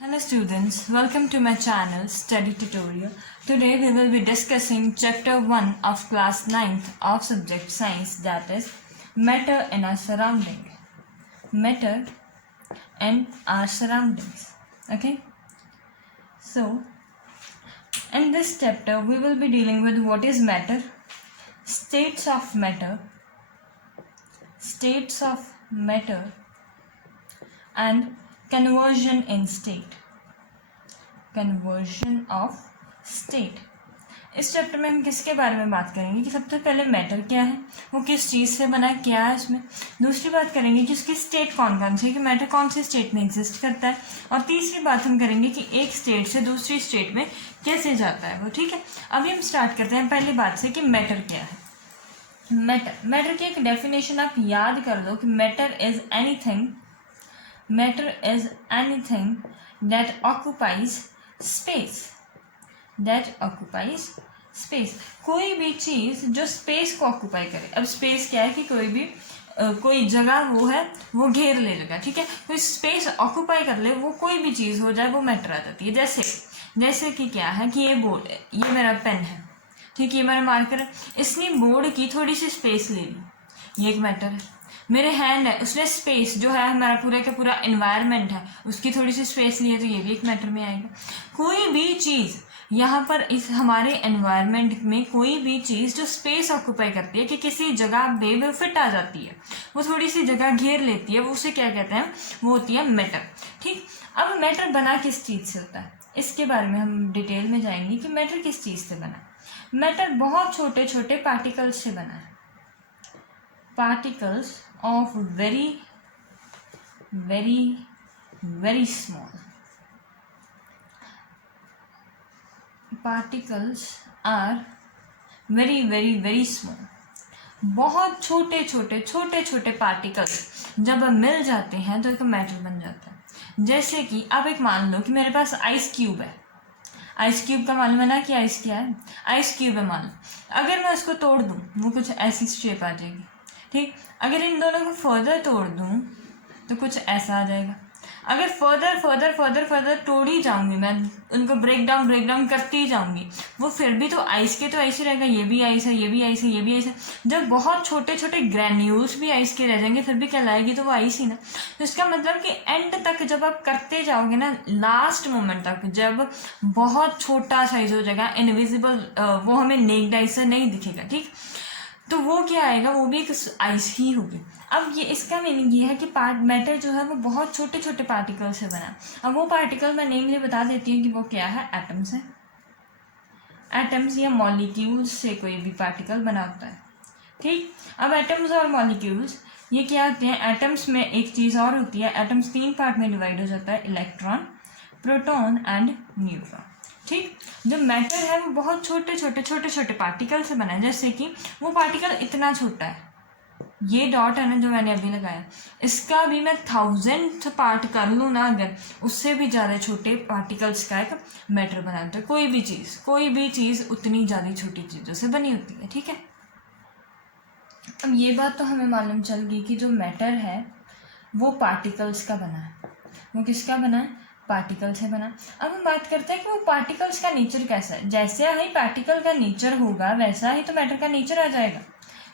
Hello students, welcome to my channel Study Tutorial. Today we will be discussing chapter 1 of class 9th of subject science, that is matter in our surrounding. Matter and our surroundings. Okay? So, in this chapter we will be dealing with what is matter, states of matter, and conversion in state. Conversion of state. इस chapter में हम किसके बारे में बात करेंगे कि सबसे पहले मैटर क्या है, वो किस चीज़ से बना है, क्या है उसमें। दूसरी बात करेंगे कि उसकी स्टेट कौन कौन सी है, कि मैटर कौन सी स्टेट में एग्जिस्ट करता है। और तीसरी बात हम करेंगे कि एक स्टेट से दूसरी स्टेट में कैसे जाता है वो। ठीक है, अभी हम स्टार्ट करते हैं पहली बात से कि मैटर क्या है। मैटर की एक डेफिनेशन आप याद कर लो कि matter is anything that occupies space. कोई भी चीज़ जो स्पेस को ऑक्यूपाई करे। अब स्पेस क्या है कि कोई जगह वो घेर ले जगह। ठीक है, कोई स्पेस ऑक्यूपाई कर ले, वो कोई भी चीज़ हो जाए वो मैटर आ जाती है। जैसे कि क्या है कि ये बोर्ड है, ये मेरा पेन है, ठीक है, ये मेरा मार्कर है, इसने बोर्ड की थोड़ी सी स्पेस ले ली, ये एक मैटर है। मेरे हैंड है, उसने स्पेस जो है हमारा पूरा का पूरा एनवायरनमेंट है, उसकी थोड़ी सी स्पेस ली है, तो ये भी एक मैटर में आएगा। कोई भी चीज़ यहाँ पर इस हमारे एनवायरनमेंट में कोई भी चीज़ जो स्पेस ऑक्यूपाई करती है, कि किसी जगह पे फिट आ जाती है, वो थोड़ी सी जगह घेर लेती है, वो उसे क्या कहते हैं, वो होती है मैटर। ठीक, अब मैटर बना किस चीज़ से होता है, इसके बारे में हम डिटेल में जाएंगे कि मैटर किस चीज़ से बना। मैटर बहुत छोटे छोटे पार्टिकल्स से बना है। Particles of very small particles are very small। बहुत छोटे छोटे पार्टिकल्स जब मिल जाते हैं तो एक मैटर बन जाता है। जैसे कि अब एक मान लो कि मेरे पास आइस क्यूब है। आइस क्यूब का मालूम है ना कि आइस क्या है, आइस क्यूब है मान लो। अगर मैं उसको तोड़ दूँ वो कुछ ऐसी शेप आ जाएगी। ठीक, अगर इन दोनों को फर्दर तोड़ दूँ तो कुछ ऐसा आ जाएगा। अगर फर्दर तोड़ ही जाऊँगी मैं, उनको ब्रेक डाउन करती जाऊँगी, वो फिर भी तो आइस के तो आइस ही रहेगा। ये भी आइस है, ये भी आइस है, ये भी आइस है। जब बहुत छोटे छोटे ग्रैन्यूल्स भी आइस के रह जाएंगे फिर भी कहलाएगी तो वो आइस ही ना। तो इसका मतलब कि एंड तक जब आप करते जाओगे ना, लास्ट मोमेंट तक जब बहुत छोटा साइज हो जाएगा, इनविजिबल, वो हमें नेक्ड आइस से नहीं दिखेगा। ठीक, तो वो क्या आएगा, वो भी एक आइस ही होगी। अब ये इसका मीनिंग ये है कि मैटर जो है वो बहुत छोटे छोटे पार्टिकल से बना। अब वो पार्टिकल मैं नेमली बता देती हूँ कि वो क्या है, एटम्स है। एटम्स या मॉलिक्यूल्स से कोई भी पार्टिकल बना होता है। ठीक, अब एटम्स और मॉलिक्यूल्स ये क्या होते हैं। एटम्स में एक चीज़ और होती है, एटम्स 3 पार्ट में डिवाइड हो जाता है, इलेक्ट्रॉन, प्रोटॉन एंड न्यूट्रॉन। ठीक, जो मैटर है वो बहुत छोटे पार्टिकल से बना है। जैसे कि वो पार्टिकल इतना छोटा है, ये डॉट है ना जो मैंने अभी लगाया, इसका भी मैं 1000th पार्ट कर लूँ ना, अगर उससे भी ज़्यादा छोटे पार्टिकल्स का एक मैटर बनाता है। कोई भी चीज़ उतनी ज़्यादा छोटी चीज़ों से बनी होती है। ठीक है, अब ये बात तो हमें मालूम चल गई कि जो मैटर है वो पार्टिकल्स का बना है। वो किसका बना है, पार्टिकल से बना। अब हम बात करते हैं कि वो पार्टिकल्स का नेचर कैसा है। जैसे ही पार्टिकल का नेचर होगा वैसा ही तो मैटर का नेचर आ जाएगा।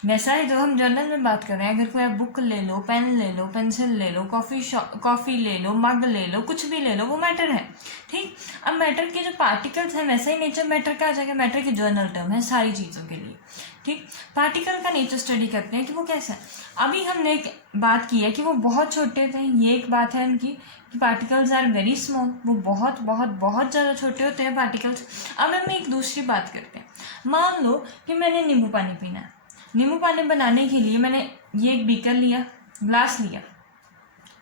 वैसा ही जो हम जर्नल में बात कर रहे हैं, अगर कोई बुक ले लो, पेन ले लो, पेंसिल ले लो, कॉफ़ी ले लो, मग ले लो, कुछ भी ले लो, वो मैटर है। ठीक, अब मैटर के जो पार्टिकल्स हैं वैसा ही नेचर मैटर का आ जाएगा। मैटर की जर्नल टर्म है सारी चीज़ों के लिए। ठीक, पार्टिकल का नेचर स्टडी करते हैं कि वो कैसा है। अभी हमने एक बात की है कि वो बहुत छोटे थे, ये एक बात है उनकी कि पार्टिकल्स आर वेरी स्मॉल, वो बहुत ज़्यादा छोटे होते हैं पार्टिकल्स। अब हम एक दूसरी बात करते हैं। मान लो कि मैंने नींबू पानी पीना है। नींबू पानी बनाने के लिए मैंने ये एक बीकर लिया, ग्लास लिया।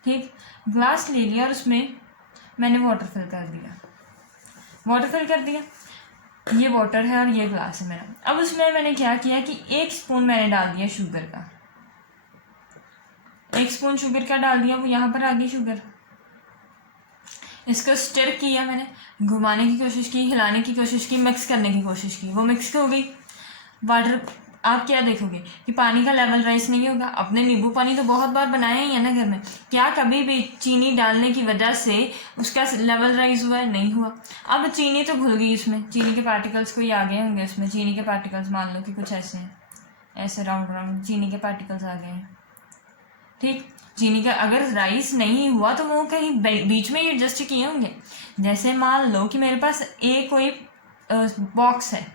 ठीक, ग्लास ले लिया और उसमें मैंने वाटर फिल कर दिया। ये वाटर है और ये ग्लास है मेरा। अब उसमें मैंने क्या किया कि 1 स्पून मैंने डाल दिया शुगर का। 1 स्पून शुगर का डाल दिया, वो यहाँ पर आ गई शुगर। इसको स्टिर किया मैंने, घुमाने की कोशिश की, हिलाने की कोशिश की, मिक्स करने की कोशिश की, वो मिक्स हो गई। वाटर आप क्या देखोगे कि पानी का लेवल राइज नहीं होगा। अपने नींबू पानी तो बहुत बार बनाया ही है ना घर में, क्या कभी भी चीनी डालने की वजह से उसका लेवल राइज हुआ है? नहीं हुआ। अब चीनी तो घुल गई, उसमें चीनी के पार्टिकल्स कोई आ गए होंगे, उसमें चीनी के पार्टिकल्स मान लो कि कुछ ऐसे हैं, ऐसे राउंड राउंड चीनी के पार्टिकल्स आ गए हैं। ठीक, चीनी का अगर राइस नहीं हुआ तो वो कहीं बीच में ही एडजस्ट किए होंगे। जैसे मान लो कि मेरे पास ए कोई बॉक्स है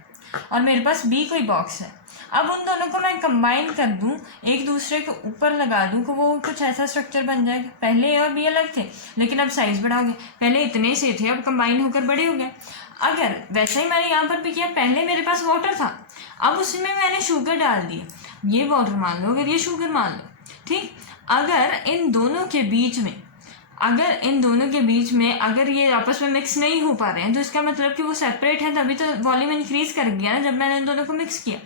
और मेरे पास बी कोई बॉक्स है। अब उन दोनों को मैं कंबाइन कर दूं, एक दूसरे के ऊपर लगा दूं, तो वो कुछ ऐसा स्ट्रक्चर बन जाएगा। पहले ए और बी अलग थे लेकिन अब साइज बढ़ा गया, पहले इतने से थे अब कंबाइन होकर बड़े हो गए। अगर वैसा ही मैंने यहाँ पर भी किया, पहले मेरे पास वाटर था, अब उसमें मैंने शुगर डाल दिया, ये वाटर मान लो, अगर ये शुगर मान लो। ठीक, अगर इन दोनों के बीच में अगर ये आपस में मिक्स नहीं हो पा रहे हैं तो इसका मतलब कि वो सेपरेट है, तभी तो वॉल्यूम इंक्रीज कर गया ना जब मैंने इन दोनों को मिक्स किया।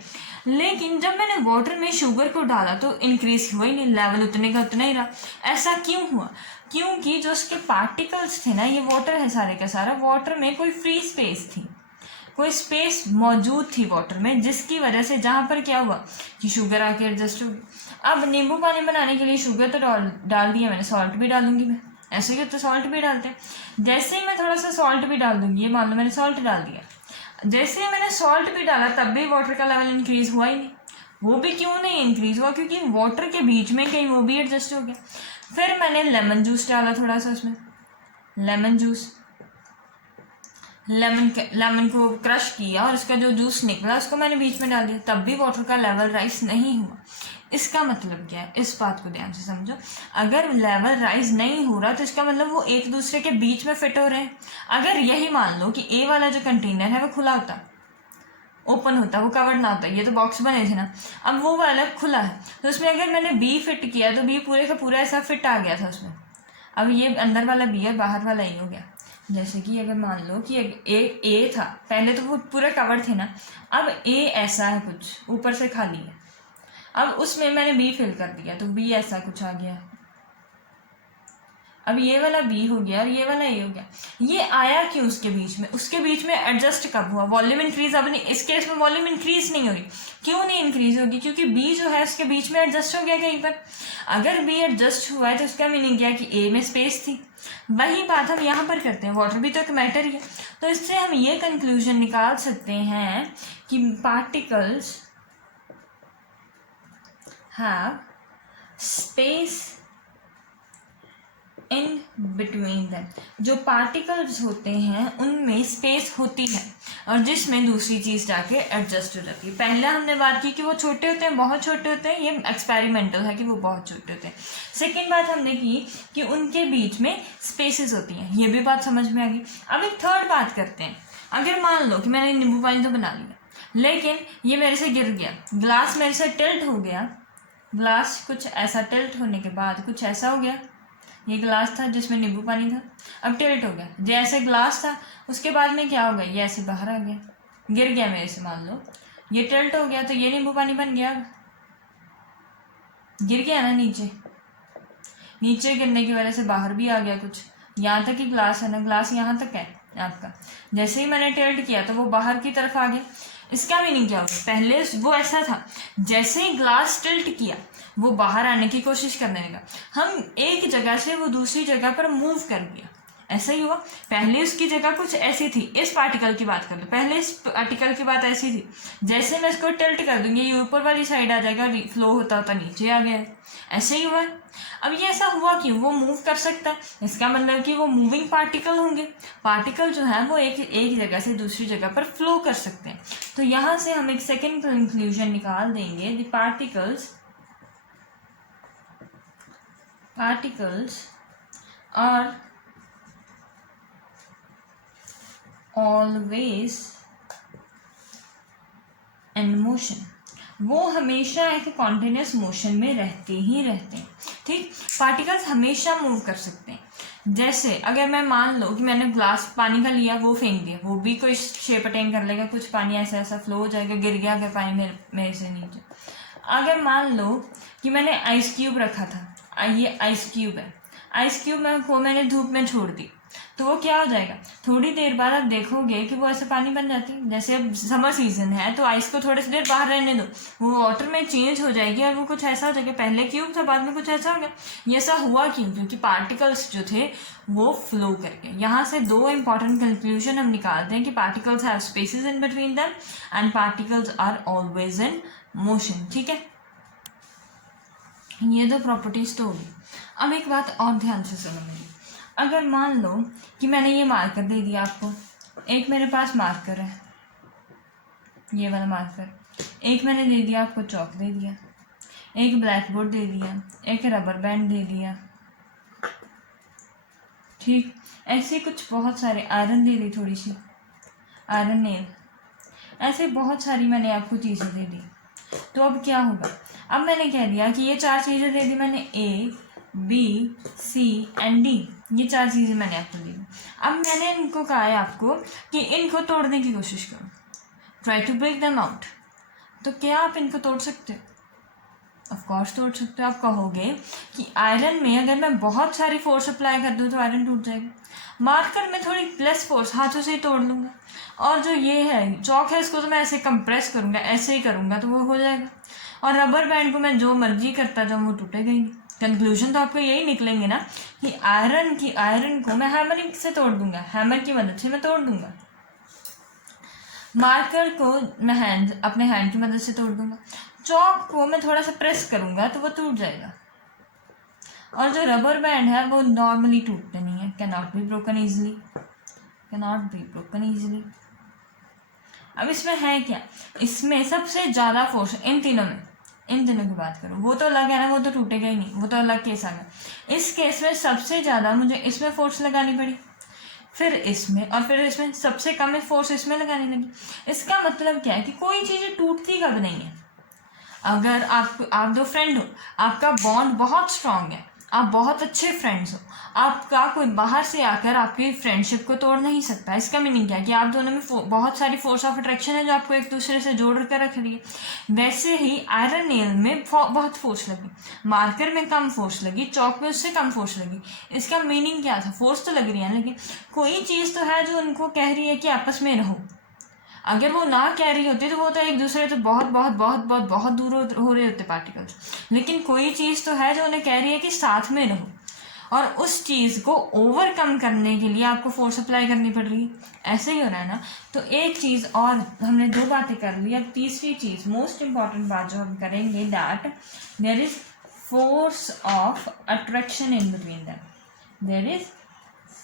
लेकिन जब मैंने वाटर में शुगर को डाला तो इंक्रीज हुआ ही नहीं, लेवल उतने का उतना ही रहा। ऐसा क्यों हुआ? क्योंकि जो उसके पार्टिकल्स थे ना, ये वाटर है सारे का सारा, वाटर में कोई फ्री स्पेस थी, कोई स्पेस मौजूद थी वाटर में, जिसकी वजह से जहाँ पर क्या हुआ कि शुगर आके एडजस्ट हो गई। अब नींबू पानी बनाने के लिए शुगर तो डाल दिया मैंने, सॉल्ट भी डालूंगी मैं, ऐसे ही तो सॉल्ट भी डालते हैं। जैसे ही मैं थोड़ा सा सॉल्ट भी डाल दूंगी, ये मान लो मैंने सॉल्ट डाल दिया, जैसे ही मैंने सॉल्ट भी डाला तब भी वाटर का लेवल इंक्रीज हुआ ही नहीं। वो भी क्यों नहीं इंक्रीज हुआ? क्योंकि वाटर के बीच में कहीं वो भी एडजस्ट हो गया। फिर मैंने लेमन जूस डाला थोड़ा सा उसमें, लेमन जूस, लेमन को क्रश किया और उसका जो जूस निकला उसको मैंने बीच में डाल दिया, तब भी वाटर का लेवल राइज नहीं हुआ। इसका मतलब क्या है? इस बात को ध्यान से समझो। अगर लेवल राइज नहीं हो रहा तो इसका मतलब वो एक दूसरे के बीच में फिट हो रहे हैं। अगर यही मान लो कि ए वाला जो कंटेनर है वो खुला होता, ओपन होता, वो कवर्ड ना होता, ये तो बॉक्स बने थे ना, अब वो वाला खुला है तो उसमें अगर मैंने बी फिट किया तो बी पूरे का पूरा ऐसा फिट आ गया था उसमें। अब ये अंदर वाला बी है, बाहर वाला ए हो गया। जैसे कि अगर मान लो कि ए था, पहले तो वो पूरा कवर थे ना, अब ए ऐसा है कुछ ऊपर से खाली है, अब उसमें मैंने बी फिल कर दिया तो बी ऐसा कुछ आ गया। अब ये वाला बी हो गया और ये वाला ए हो गया। ये आया क्यों उसके बीच में? उसके बीच में एडजस्ट कब हुआ? Volume increase. अब नहीं, इस केस में वॉल्यूम इंक्रीज नहीं होगी। क्यों नहीं इंक्रीज होगी? क्योंकि बी जो है उसके बीच में एडजस्ट हो गया कहीं पर। अगर बी एडजस्ट हुआ है तो उसका मीनिंग क्या है कि ए में स्पेस थी। वही बात हम यहाँ पर करते हैं, वाटर भी तो एक मैटर ही है। तो इससे हम ये कंक्लूजन निकाल सकते हैं कि particles have space in between them. जो पार्टिकल्स होते हैं उनमें स्पेस होती है और जिसमें दूसरी चीज़ जाके एडजस्ट हो जाती है। पहले हमने बात की कि वो छोटे होते हैं, बहुत छोटे होते हैं, ये एक्सपेरिमेंटल है कि वो बहुत छोटे होते हैं। सेकेंड बात हमने की कि उनके बीच में स्पेसेस होती हैं, ये भी बात समझ में आ गई। अब एक थर्ड बात करते हैं। अगर मान लो कि मैंने नींबू पानी तो बना लिया लेकिन ये मेरे से गिर गया, ग्लास मेरे से टिल्ट हो गया, ग्लास कुछ ऐसा टिल्ट होने के बाद कुछ ऐसा हो गया, ये ग्लास था जिसमें नींबू पानी था, अब टिल्ट हो गया, जैसे ग्लास था उसके बाद में क्या हो गया, ये ऐसे बाहर आ गया, गिर गया मेरे से, मान लो ये टिल्ट हो गया तो ये नींबू पानी बन गया, गिर गया ना नीचे, नीचे गिरने की वजह से बाहर भी आ गया कुछ, यहाँ तक ही ग्लास है ना, ग्लास यहाँ तक है आपका, जैसे ही मैंने टिल्ट किया तो वो बाहर की तरफ आ गया। इसका मीनिंग क्या होगा? पहले वो ऐसा था, जैसे ही ग्लास टिल्ट किया वो बाहर आने की कोशिश करने लगा, हम एक जगह से वो दूसरी जगह पर मूव कर गया, ऐसा ही हुआ। पहले उसकी जगह कुछ ऐसी थी, इस पार्टिकल की बात कर लो, पहले इस पार्टिकल की बात ऐसी थी, जैसे मैं इसको टिल्ट कर दूंगी ये ऊपर वाली साइड आ जाएगा, फ्लो होता होता नीचे आ गया, ऐसे ही हुआ। अब ये ऐसा हुआ क्यों? वो मूव कर सकता है, इसका मतलब कि वो मूविंग पार्टिकल होंगे। पार्टिकल जो है वो एक जगह से दूसरी जगह पर फ्लो कर सकते हैं। तो यहाँ से हम एक सेकेंड कंक्लूजन निकाल देंगे, the particles are always in motion. वो हमेशा एक कॉन्टिन्यूस मोशन में रहते ही रहते हैं। ठीक, पार्टिकल्स हमेशा मूव कर सकते हैं। जैसे अगर मैं मान लो कि मैंने ग्लास पानी का लिया, वो फेंक दिया, वो भी कोई शेप अटेन कर लेगा, कुछ पानी ऐसा ऐसा फ्लो हो जाएगा, गिर गया अगर पानी मेरे से नीचे। अगर मान लो कि मैंने आइस क्यूब रखा था, ये आइस क्यूब है, आइस क्यूब को मैंने धूप में छोड़ दी तो वो क्या हो जाएगा, थोड़ी देर बाद आप देखोगे कि वो ऐसे पानी बन जाती है। जैसे अब समर सीजन है तो आइस को थोड़ी सी देर बाहर रहने दो, वो वाटर में चेंज हो जाएगी और वो कुछ ऐसा हो जाएगा, पहले क्यूब था बाद में कुछ ऐसा हो गया। ये ऐसा हुआ क्यों, क्योंकि पार्टिकल्स जो थे वो फ्लो करके। यहाँ से दो इंपॉर्टेंट कंक्लूजन हम निकालते हैं कि particles have spaces in between them and particles are always in motion. ठीक है, ये दो प्रॉपर्टीज तो होगी। अब एक बात और ध्यान से सुनो मेरी, अगर मान लो कि मैंने ये मार्कर दे दिया आपको, एक मेरे पास मार्कर है ये वाला मार्कर, एक मैंने दे दिया आपको चौक दे दिया, एक ब्लैक बोर्ड दे दिया, एक रबर बैंड दे दिया, ठीक, ऐसे कुछ बहुत सारे, आयरन दे दी थोड़ी सी, आयरन नेल, ऐसे बहुत सारी मैंने आपको चीज़ें दे दी। तो अब क्या होगा, अब मैंने कह दिया कि ये 4 चीज़ें दे दी मैंने, A B C and D, ये 4 चीज़ें मैंने आपको दी। अब मैंने इनको कहा है आपको कि इनको तोड़ने की कोशिश करो, try to break them out. तो क्या आप इनको तोड़ सकते हो? ऑफ कोर्स तोड़ सकते हो। आप कहोगे कि आयरन में अगर मैं बहुत सारी फोर्स अप्लाई कर दूँ तो आयरन टूट जाएगा, मार्कर में थोड़ी लेस फोर्स, हाथों से ही तोड़ लूँगा, और जो ये है चौक है इसको तो मैं ऐसे कंप्रेस करूँगा, ऐसे ही करूँगा तो वो हो जाएगा, और रबर बैंड को मैं जो मर्जी करता जाऊँ वो टूटेगा ही नहीं। कंक्लूजन तो आपको यही निकलेंगे ना कि आयरन को मैं हैमरिंग से तोड़ दूंगा, हैमर की मदद से मैं तोड़ दूंगा, मार्कर को मैं अपने हैंड की मदद से तोड़ दूंगा, चौक को मैं थोड़ा सा प्रेस करूंगा तो वो टूट जाएगा, और जो रबर बैंड है वो नॉर्मली टूटते नहीं है, cannot be broken easily, cannot be broken easily. अब इसमें है क्या, इसमें सबसे ज़्यादा फोर्स इन तीनों की बात करूँ, वो तो अलग है ना, वो तो टूटेगा ही नहीं, वो तो अलग केस आ गया। इस केस में सबसे ज़्यादा मुझे इसमें फोर्स लगानी पड़ी, फिर इसमें, और फिर इसमें सबसे कम फोर्स इसमें लगाने लगी। इसका मतलब क्या है कि कोई चीज़ टूटती कब नहीं है। अगर आप दो फ्रेंड हो, आपका बॉन्ड बहुत स्ट्रांग है, आप बहुत अच्छे फ्रेंड्स हो, आपका कोई बाहर से आकर आपकी फ्रेंडशिप को तोड़ नहीं सकता। इसका मीनिंग क्या है कि आप दोनों में बहुत सारी फोर्स ऑफ अट्रैक्शन है जो आपको एक दूसरे से जोड़ कर रख रही है। वैसे ही आयरन नेल में बहुत फोर्स लगी, मार्कर में कम फोर्स लगी, चौक में उससे कम फोर्स लगी। इसका मीनिंग क्या था, फोर्स तो लग रही है लेकिन कोई चीज़ तो है जो उनको कह रही है कि आपस में रहो। अगर वो ना कह रही होती तो वो तो एक दूसरे से बहुत बहुत बहुत बहुत बहुत दूर हो रहे होते पार्टिकल्स, लेकिन कोई चीज़ तो है जो उन्हें कह रही है कि साथ में रहो, और उस चीज़ को ओवरकम करने के लिए आपको फोर्स अप्लाई करनी पड़ रही है। ऐसे ही हो रहा है ना। तो एक चीज़ और, हमने 2 बातें कर ली, अब तीसरी चीज़ मोस्ट इम्पॉर्टेंट बात जो हम करेंगे, that there is force of attraction in between them, there is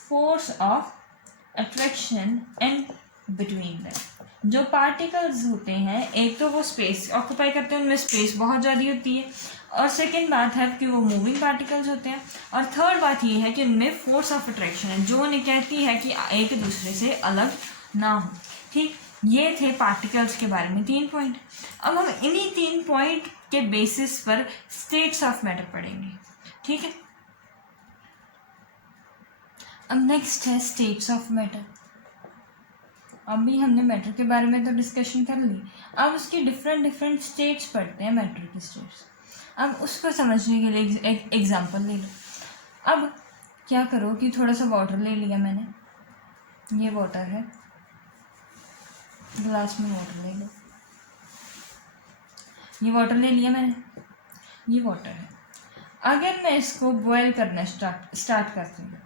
force of attraction in between them. जो पार्टिकल्स होते हैं, एक तो वो स्पेस ऑक्यूपाई करते हैं, उनमें स्पेस बहुत ज़्यादा होती है, और सेकेंड बात है कि वो मूविंग पार्टिकल्स होते हैं, और थर्ड बात ये है कि उनमें फोर्स ऑफ अट्रैक्शन है जो उन्हें कहती है कि एक दूसरे से अलग ना हो। ठीक, ये थे पार्टिकल्स के बारे में 3 पॉइंट। अब हम इन्हीं 3 पॉइंट के बेसिस पर स्टेट्स ऑफ मैटर पढ़ेंगे। ठीक है, अब नेक्स्ट है स्टेट्स ऑफ मैटर। अभी हमने मैटर के बारे में तो डिस्कशन कर ली, अब उसकी डिफरेंट स्टेट्स पढ़ते हैं, मैटर की स्टेट्स। अब उसको समझने के लिए एक एग्जांपल ले लो। अब क्या करो कि थोड़ा सा वाटर ले लिया मैंने, ये वाटर है, ग्लास में वाटर ले लो, ये वाटर ले लिया मैंने, ये वाटर है। अगर मैं इसको बॉयल करना स्टार्ट करती हूँ,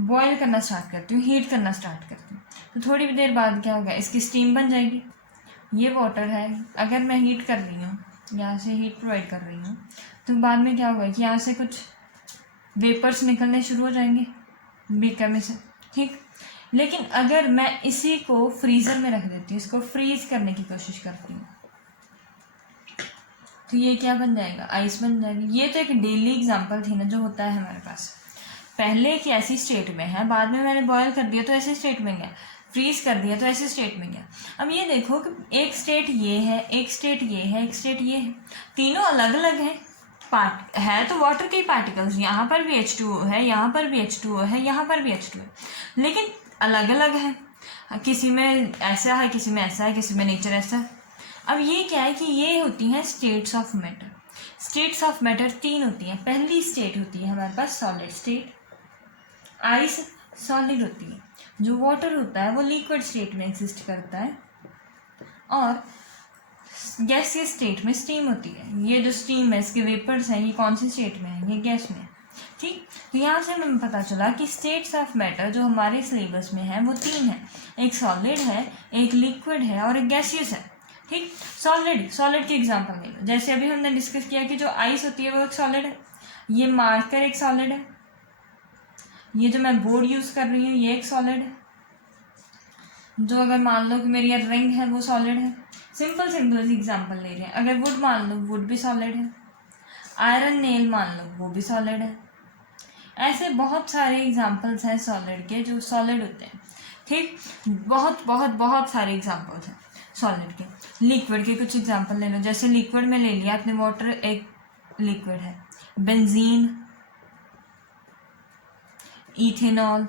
बॉयल करना स्टार्ट करती हूँ, हीट करना स्टार्ट करती हूँ, तो थोड़ी देर बाद क्या होगा, इसकी स्टीम बन जाएगी। ये वाटर है, अगर मैं हीट कर रही हूँ, यहाँ से हीट प्रोवाइड कर रही हूँ, तो बाद में क्या होगा कि यहाँ से कुछ वेपर्स निकलने शुरू हो जाएंगे बीकर में से। ठीक, लेकिन अगर मैं इसी को फ्रीज़र में रख देती हूँ, इसको फ्रीज करने की कोशिश करती हूँ, तो ये क्या बन जाएगा, आइस बन जाएगी। ये तो एक डेली एग्जाम्पल थी ना जो होता है हमारे पास। पहले एक ऐसी स्टेट में है, बाद में मैंने बॉयल कर दिया तो ऐसी स्टेट में गया, फ्रीज कर दिया तो ऐसी स्टेट में गया। अब ये देखो कि एक स्टेट ये है, एक स्टेट ये है, एक स्टेट ये है, तीनों अलग अलग हैं। पार्ट है तो वाटर के पार्टिकल्स, यहाँ पर भी H2O है, यहाँ पर भी H2O है, यहाँ पर भी H2O है, लेकिन अलग अलग है। किसी में ऐसा है, किसी में ऐसा है, किसी में नेचर ऐसा है। अब ये क्या है कि ये होती हैं states of matter. States of matter 3 होती हैं। पहली स्टेट होती है हमारे पास सॉलिड स्टेट, आइस सॉलिड होती है। जो वाटर होता है वो लिक्विड स्टेट में एग्जिस्ट करता है, और गैसियस स्टेट में स्टीम होती है। ये जो स्टीम है, इसके वेपर्स हैं, ये कौन सी स्टेट में है? ये गैस में है। ठीक, तो यहाँ से हमें पता चला कि स्टेट्स ऑफ मैटर जो हमारे सिलेबस में है वो 3 है, एक सॉलिड है, एक लिक्विड है और एक गैसियस है। ठीक, सॉलिड की एग्जांपल ले लो। जैसे अभी हमने डिस्कस किया कि जो आइस होती है वो एक सॉलिड है, ये मार्कर एक सॉलिड है, ये जो मैं बोर्ड यूज़ कर रही हूँ ये एक सॉलिड है, जो अगर मान लो कि मेरी रिंग है वो सॉलिड है। सिंपल एग्जांपल ले रहे हैं। अगर वुड मान लो, वुड भी सॉलिड है। आयरन नेल मान लो, वो भी सॉलिड है। ऐसे बहुत सारे एग्जांपल्स हैं सॉलिड के जो सॉलिड होते हैं। ठीक, बहुत बहुत बहुत सारे एग्जांपल्स हैं सॉलिड के। लिक्विड के कुछ एग्जांपल ले लो। जैसे लिक्विड में ले लिया आपने वाटर, एक लिक्विड है। बेंजीन, इथेनॉल,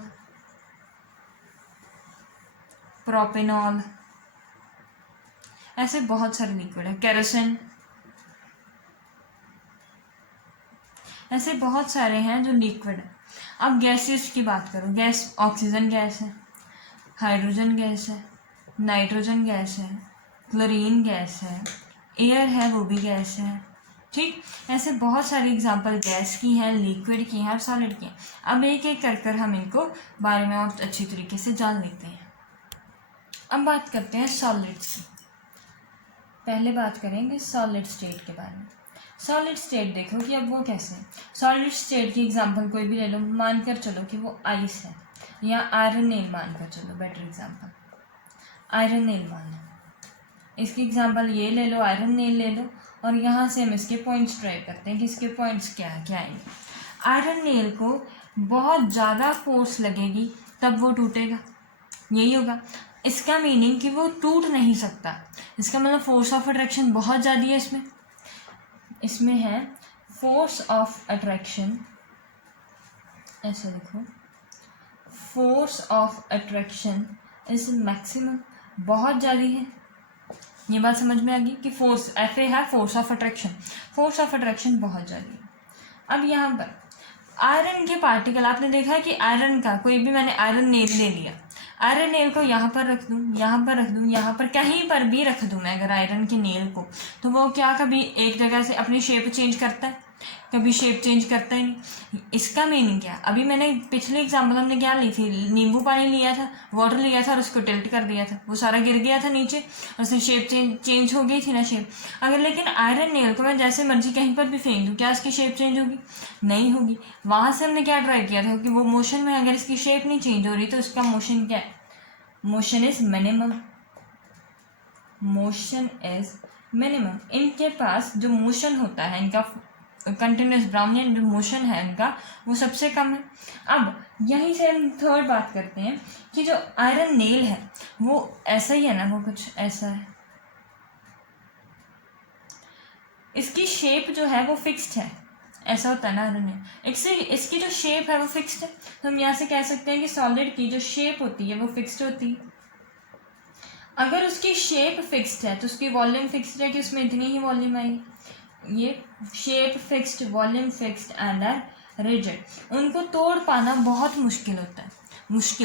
प्रोपेनॉल, ऐसे बहुत सारे लिक्विड है। केरोसिन, ऐसे बहुत सारे हैं जो लिक्विड है। अब गैसेस की बात करो। गैस, ऑक्सीजन गैस है, हाइड्रोजन गैस है, नाइट्रोजन गैस है, क्लोरीन गैस है, एयर है वो भी गैस है। ठीक, ऐसे बहुत सारे एग्जांपल गैस की हैं, लिक्विड की हैं और सॉलिड की हैं। अब एक एक कर हम इनको बारे में और अच्छी तरीके से जान लेते हैं। अब बात करते हैं सॉलिड्स की। पहले बात करेंगे सॉलिड स्टेट के बारे में। सॉलिड स्टेट देखो कि अब वो कैसे है। सॉलिड स्टेट की एग्जांपल कोई भी ले लो, मानकर चलो कि वो आइस है, या आयरन नेल मानकर चलो, बेटर एग्जांपल आयरन नेल मान लो। इसकी एग्जांपल ये ले लो, आयरन नेल ले लो, और यहाँ से हम इसके पॉइंट्स ट्राई करते हैं कि इसके पॉइंट्स क्या आएंगे। आयरन नेल को बहुत ज़्यादा फोर्स लगेगी तब वो टूटेगा, यही होगा। इसका मीनिंग कि वो टूट नहीं सकता, इसका मतलब फोर्स ऑफ अट्रैक्शन बहुत ज़्यादा है इसमें है फोर्स ऑफ अट्रैक्शन। ऐसे लिखो, force of attraction is maximum, बहुत ज़्यादा है। ये बात समझ में आ गई कि फोर्स एफ ए है, फोर्स ऑफ अट्रैक्शन बहुत ज़्यादा है। अब यहाँ पर आयरन के पार्टिकल, आपने देखा है कि आयरन का कोई भी, मैंने आयरन नेल ले लिया, आयरन नेल को यहाँ पर रख दूँ, यहाँ पर रख दूँ, यहाँ पर कहीं पर भी रख दूँ मैं अगर आयरन के नेल को, तो वो क्या कभी एक जगह से अपनी शेप चेंज करता है? कभी शेप चेंज करता ही नहीं। इसका मीनिंग क्या? अभी मैंने पिछले एग्जाम्पल हमने क्या ली थी, नींबू पानी लिया था, वाटर लिया था और उसको टिल्ट कर दिया था, वो सारा गिर गया था नीचे और उससे शेप चेंज हो गई थी ना शेप। अगर लेकिन आयरन नेल को मैं जैसे मर्जी कहीं पर भी फेंक दूँ, क्या इसकी शेप चेंज होगी? नहीं होगी। वहाँ से हमने क्या ट्राई किया था कि वो मोशन में अगर इसकी शेप नहीं चेंज हो रही तो इसका मोशन क्या है? Motion is minimum. इनके पास जो मोशन होता है, इनका कंटिन्यूस ब्राउनियन जो मोशन है इनका, वो सबसे कम है। अब यहीं से हम थर्ड बात करते हैं कि जो आयरन नेल है वो ऐसा ही है ना, वो कुछ ऐसा है, इसकी शेप जो है वो फिक्स्ड है, ऐसा होता है ना आयरन नेल। इसकी जो शेप है वो फिक्स्ड है, तो हम यहाँ से कह सकते हैं कि सॉलिड की जो शेप होती है वो फिक्स्ड होती है। अगर उसकी शेप फिक्स्ड है तो उसकी वॉल्यूम फिक्स्ड है कि उसमें इतनी ही वॉल्यूम आएगी। ये shape fixed, volume fixed and are rigid. उनको तोड़ पाना बहुत मुश्किल होता है।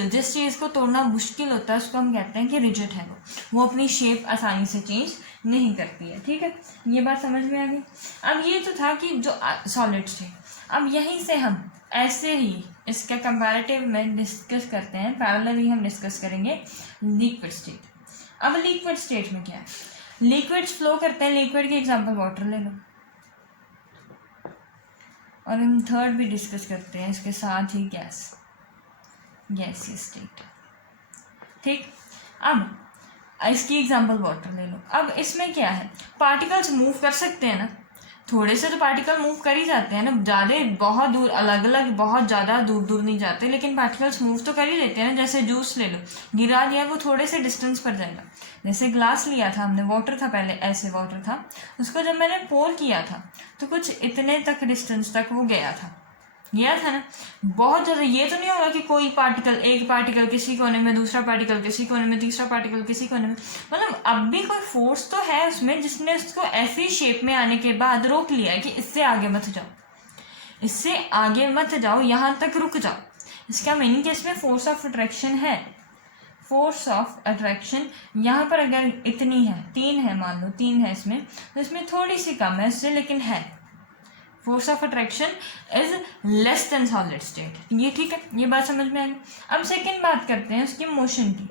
जिस चीज़ को तोड़ना मुश्किल होता है उसको हम कहते हैं कि रिजिड है वो अपनी शेप आसानी से चेंज नहीं करती है। ठीक है, ये बात समझ में आ गई। अब ये तो था कि जो सॉलिड्स थे। अब यहीं से हम ऐसे ही इसका कंपैरेटिव में डिस्कस करते हैं, पैरेलली हम डिस्कस करेंगे लिक्विड स्टेट। अब लिक्विड स्टेट में क्या है? लिक्विड्स फ्लो करते हैं, लिक्विड की एग्जांपल वाटर ले लो, और हम थर्ड भी डिस्कस करते हैं इसके साथ ही गैसीय स्टेट। ठीक, अब इसकी एग्जांपल वाटर ले लो। अब इसमें क्या है, पार्टिकल्स मूव कर सकते हैं ना, थोड़े से तो पार्टिकल मूव कर ही जाते हैं ना, ज़्यादा बहुत दूर अलग अलग बहुत ज़्यादा दूर नहीं जाते, लेकिन पार्टिकल्स मूव तो कर ही लेते हैं ना। जैसे जूस ले लो, गिरा दिया वो थोड़े से डिस्टेंस पर जाएगा। जैसे ग्लास लिया था हमने, वाटर था पहले, ऐसे वाटर था, उसको जब मैंने पोर किया था तो कुछ इतने तक डिस्टेंस तक वो गया था ना, बहुत ज़्यादा। ये तो नहीं होगा कि कोई पार्टिकल, एक पार्टिकल किसी कोने में, दूसरा पार्टिकल किसी कोने में, तीसरा पार्टिकल किसी कोने में, मतलब अब भी कोई फोर्स तो है उसमें जिसने उसको ऐसी शेप में आने के बाद रोक लिया है कि इससे आगे मत जाओ, यहाँ तक रुक जाओ। इसका मीनिंग कि इसमें फोर्स ऑफ अट्रैक्शन है। फोर्स ऑफ अट्रैक्शन यहाँ पर अगर इतनी है, 3 है, मान लो 3 है इसमें, तो इसमें थोड़ी सी कम है इससे, लेकिन है। Force of attraction is less than solid state. ये ठीक है, ये बात समझ में आ गई। अब सेकेंड बात करते हैं उसकी मोशन की।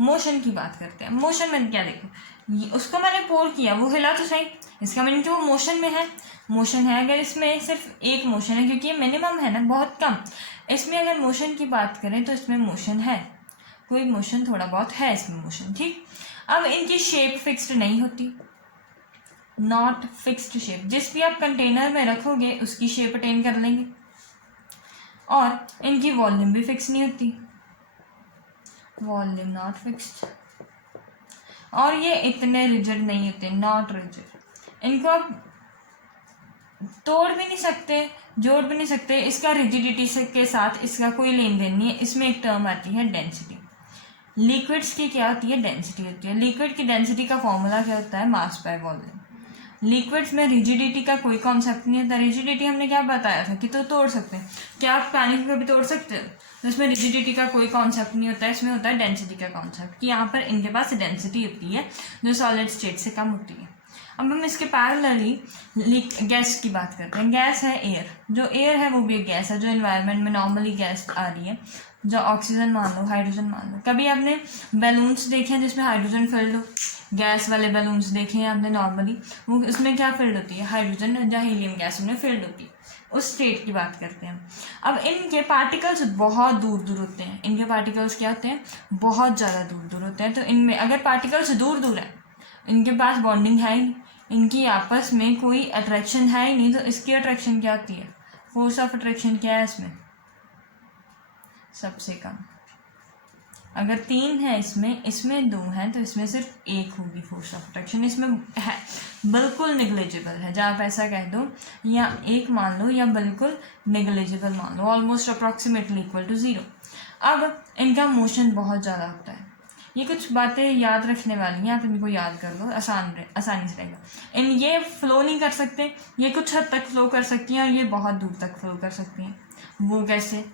मोशन की बात करते हैं। मोशन में क्या, देखो उसको मैंने पोल किया, वो हिला तो सही, इसका मीनिंग कि वो मोशन में है। मोशन है, अगर इसमें सिर्फ एक मोशन है, क्योंकि ये मिनिमम है ना, बहुत कम। इसमें अगर मोशन की बात करें तो इसमें मोशन है, कोई मोशन थोड़ा बहुत है इसमें मोशन, ठीक। अब इनकी शेप फिक्स्ड नहीं होती, नॉट फिक्स्ड शेप। जिस भी आप कंटेनर में रखोगे उसकी शेप अटेन कर लेंगे। और इनकी वॉल्यूम भी फिक्स नहीं होती, वॉल्यूम नॉट फिक्स्ड। और ये इतने रिजिड नहीं होते, नॉट रिजिड। इनको आप तोड़ भी नहीं सकते, जोड़ भी नहीं सकते। इसका रिजिडिटी से के साथ इसका कोई लेन देन नहीं है। इसमें एक टर्म आती है डेंसिटी। लिक्विड्स की क्या होती है, डेंसिटी होती है। लिक्विड की डेंसिटी का फॉर्मूला क्या होता है, मास बाय वॉल्यूम। लिक्विड्स में रिजिडिटी का कोई कॉन्सेप्ट नहीं होता। रिजिडिटी हमने क्या बताया था कि तो तोड़ सकते हैं, क्या आप पानी को भी तोड़ सकते हो, तो इसमें रिजिडिटी का कोई कॉन्सेप्ट नहीं होता है। इसमें होता है डेंसिटी का कॉन्सेप्ट, कि यहाँ पर इनके पास डेंसिटी होती है जो सॉलिड स्टेट से कम होती है। अब हम इसके पैरेलली गैस की बात करते हैं। गैस है एयर, जो एयर है वो भी एक गैस है, जो एनवायरनमेंट में नॉर्मली गैस आ रही है, जो ऑक्सीजन मान लो, हाइड्रोजन मान लो। कभी आपने बैलून्स देखे हैं जिसमें हाइड्रोजन फिल्ड हो, गैस वाले बैलून्स देखे हैं आपने नॉर्मली, वो उसमें क्या फिल्ड होती है, हाइड्रोजन या हीलियम गैस में फिल्ड होती है। उस स्टेट की बात करते हैं। अब इनके पार्टिकल्स बहुत दूर दूर होते हैं। इनके पार्टिकल्स क्या होते हैं, बहुत ज़्यादा दूर दूर होते हैं। तो इनमें अगर पार्टिकल्स दूर दूर है, इनके पास बॉन्डिंग है ही, इनकी आपस में कोई अट्रैक्शन है ही नहीं, तो इसकी अट्रैक्शन क्या होती है, फोर्स ऑफ अट्रैक्शन क्या है इसमें, सबसे कम। अगर 3 है इसमें 2 है, तो इसमें सिर्फ 1 होगी फोर्स ऑफ अट्रैक्शन। इसमें है बिल्कुल निगलेजिबल है, जहाँ आप ऐसा कह दो, या 1 मान लो या बिल्कुल निगलेजिबल मान लो, ऑलमोस्ट अप्रॉक्सीमेटली इक्वल टू 0। अब इनका मोशन बहुत ज़्यादा होता है। ये कुछ बातें याद रखने वाली हैं, आप इनको याद कर लो, आसानी से रहेगा। ये फ्लो नहीं कर सकते, ये कुछ हद तक फ्लो कर सकती हैं, और ये बहुत दूर तक फ्लो कर सकती हैं। वो कैसे,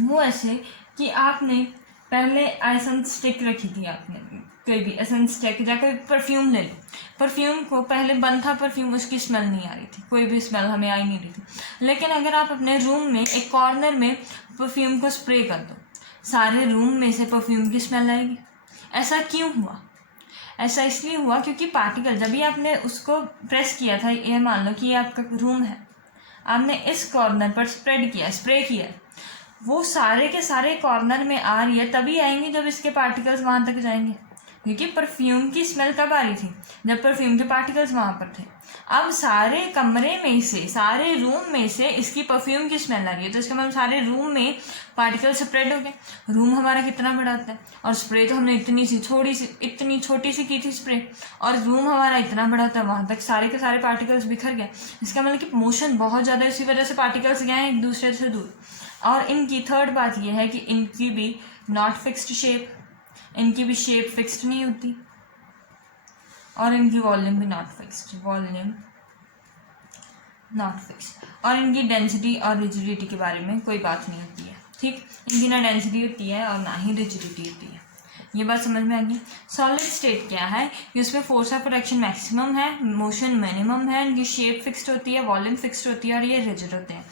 वो ऐसे कि आपने पहले एसेंस स्टिक रखी थी, आपने कोई भी एसेंस स्टिक या कोई परफ्यूम ले लो। परफ्यूम को पहले बंद था परफ्यूम, उसकी स्मेल नहीं आ रही थी, कोई भी स्मेल हमें आ ही नहीं रही थी। लेकिन अगर आप अपने रूम में एक कॉर्नर में परफ्यूम को स्प्रे कर दो, सारे रूम में से परफ्यूम की स्मेल आएगी। ऐसा क्यों हुआ, ऐसा इसलिए हुआ क्योंकि पार्टिकल, जब भी आपने उसको प्रेस किया था, ये मान लो कि ये आपका रूम है, आपने इस कॉर्नर पर स्प्रे किया, वो सारे के सारे कॉर्नर में आ रही है, तभी आएंगे जब इसके पार्टिकल्स वहाँ तक जाएंगे। क्योंकि परफ्यूम की स्मेल कब आ रही थी, जब परफ्यूम के पार्टिकल्स वहाँ पर थे। अब सारे कमरे में से, सारे रूम में से इसकी परफ्यूम की स्मेल आ रही है, तो इसका मतलब सारे रूम में पार्टिकल स्प्रेड हो गए। रूम हमारा कितना बड़ा होता है, और स्प्रे तो हमने इतनी छोटी सी की थी स्प्रे, और रूम हमारा इतना बड़ा होता है, वहाँ तक सारे के सारे पार्टिकल्स बिखर गए। इसका मतलब कि मोशन बहुत ज़्यादा, इसी वजह से पार्टिकल्स गए एक दूसरे से दूर। और इनकी थर्ड बात यह है कि इनकी भी नॉट फिक्स्ड शेप, इनकी भी शेप फिक्स्ड नहीं होती, और इनकी वॉल्यूम भी not fixed, volume not fixed. और इनकी डेंसिटी और रिजिडिटी के बारे में कोई बात नहीं होती है, ठीक। इनकी ना डेंसिटी होती है और ना ही रिजिडिटी होती है। ये बात समझ में आ गई। सॉलिड स्टेट क्या है कि उसमें फोर्स ऑफ अट्रैक्शन मैक्सिमम है, मोशन मिनिमम है, इनकी शेप फिक्स्ड होती है, वॉल्यूम फिक्स्ड होती है, और ये रिजिड होते हैं।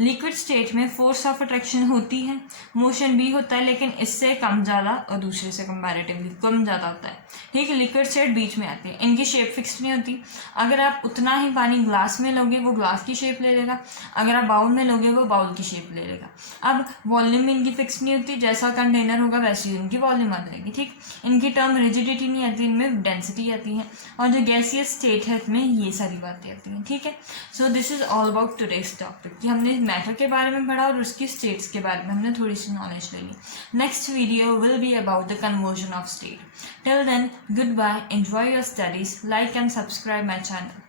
लिक्विड स्टेट में फोर्स ऑफ अट्रैक्शन होती है, मोशन भी होता है, लेकिन इससे कम ज़्यादा और दूसरे से कंपैरेटिवली कम ज़्यादा होता है, ठीक है। लिक्विड स्टेट बीच में आती है, इनकी शेप फिक्स्ड नहीं होती। अगर आप उतना ही पानी ग्लास में लोगे वो ग्लास की शेप ले लेगा, अगर आप बाउल में लोगे वो बाउल की शेप ले लेगा। अब वॉल्यूम इनकी फिक्स नहीं होती, जैसा कंटेनर होगा वैसी ही इनकी वॉल्यूम आ जाएगी, ठीक। इनकी टर्म रिजिडिटी नहीं आती, इनमें डेंसिटी आती है, और जो गैसियस स्टेट है इसमें ये सारी बातें आती हैं, ठीक है। So this is all about today's topic, कि हमने मैटर के बारे में पढ़ा और उसकी स्टेट्स के बारे में हमने थोड़ी सी नॉलेज ले ली। Next video will be about the conversion of state. Till then, good bye, enjoy your studies, like and subscribe my channel.